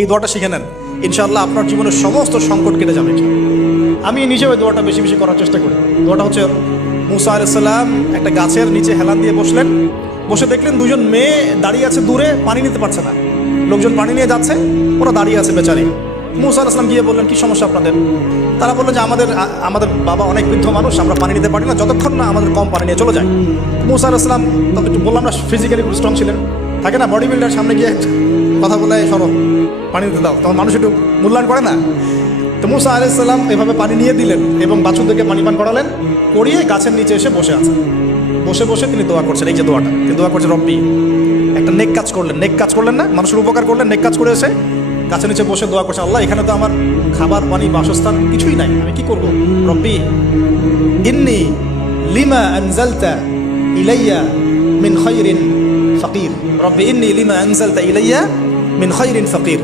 এই দোয়াটা শিখে নেন, ইনশাআল্লাহ আপনার জীবনের সমস্ত সংকট কেটে যাবে। আমি নিজেও এই দোয়াটা বেশি বেশি করার চেষ্টা করি। দোয়াটা হচ্ছে, মুসা আলাইহিস সালাম একটা গাছের নিচে হেলান দিয়ে বসলেন, বসে দেখলেন দুজন মেয়ে দাঁড়িয়ে আছে দূরে, পানি নিতে পারছে না। লোকজন পানি নিয়ে যাচ্ছে, ওরা দাঁড়িয়ে আছে বেচারি। মুসা আলাইহিস সালাম গিয়ে বললেন, কি সমস্যা আপনাদের? তারা বললেন যে আমাদের বাবা অনেক বৃদ্ধ মানুষ, আমরা পানি নিতে পারি না যতক্ষণ না আমাদের কম পানি নিয়ে চলে যায়। মুসা আলাইহিস সালাম তখন একটু বললাম না, ফিজিক্যালি খুব স্ট্রং ছিলেন, থাকে না বডি বিল্ডার, সামনে গিয়ে কথা বলে সরো পানি দিতে দাও, তখন মানুষ একটু মূল্যায়ন করে না। তো মুসা আলাইহিস সালাম এভাবে পানি নিয়ে দিলেন এবং বাছুরদেরকে পানি পান করালেন, করিয়ে গাছের নিচে এসে বসে আছেন। বসে বসে তিনি দোয়া করছেন, এই যে দোয়াটা তিনি দোয়া করছেন, রব্বি, একটা নেক কাজ করলেন না, মানুষের উপকার করলেন, নেক কাজ করে এসে গাছের নিচে বসে দোয়া করছেন, আল্লাহ এখানে তো আমার খাবার পানি বাসস্থান কিছুই নাই, আমি কি করব? রব্বি ইন্নী লিমা আনজালতা ইলাইয়া মিন খায়রিন ফাকির, রব্বি ইন্নী লিমা আনজালতা ইলাইয়া মিন খায়রিন ফাকির।